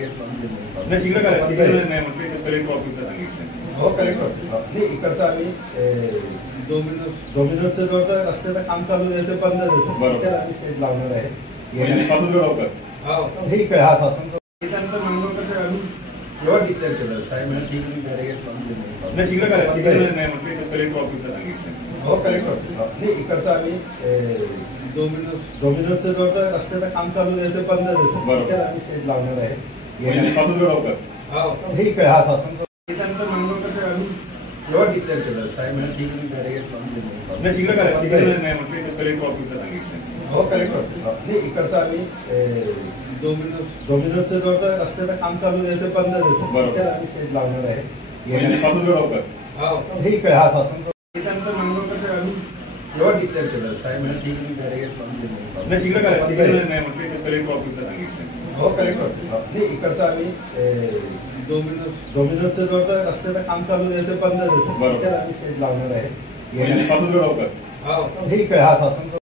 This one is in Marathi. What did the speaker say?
नाही तिकडे काय नाही म्हटलं कलेक्टर ऑफिसला सांगितलं. हो कलेक्टर ऑफिस नाही इकडचं आम्ही डोमिनोजच्या जवळचं रस्त्याचं काम चालू आहे ते बंद देतो त्याला आम्ही स्टेज लावणार आहे. हे इकडे हा स्वातंत्र्य त्याच्यानंतर मंगळवार कसं आम्ही एवढं डिक्लेअर केलं साहेब म्हणजे ठीक आहे बॅरिगेट नाही तिकडे काय नाही म्हटलं कलेक्टर ऑफिसला सांगितलं. हो कलेक्टर ऑफिस नाही इकडचं आम्ही डोमिनोजच्या जवळचं रस्त्याचं काम चालू आहे ते बंद देतो त्याला आम्ही स्टेज लावणार आहे. हे इकडे हा स्वातंत्र्य त्याच्यानंतर मंगळवार कसं आम्ही एवढं डिक्लेअर केलं साहेब म्हणजे ठीक आहे बॅरिगेट नाही तिकडे काय नाही म्हटलं कलेक्टर ऑफिसला सांगितलं. हो कलेक्टर ऑफिस नाही इकडचं आम्ही डोमिनोजच्या जवळचं रस्त्याचं काम चालू आहे ते बंद देतो त्याला आम्ही स्टेज लावणार आहे. हे इकडे हा स्वातंत्र्य त्याच्यानंतर मंगळवार कसं आम्ही एवढं डिक्लेअर केलं साहेब म्हणजे ठीक आहे बॅरिगेट नाही तिकडे काय नाही म्हटलं कलेक्टर ऑफिसला सांगितलं. हो कलेक्टर ऑफिस नाही इकडचं आम्ही डोमिनोजच्या जवळचं रस्त्याचं काम चालू आहे ते बंद देतो त्याला आम्ही स्टेज लावणार आहे. हे हे इकडे हा स्वातंत्र्य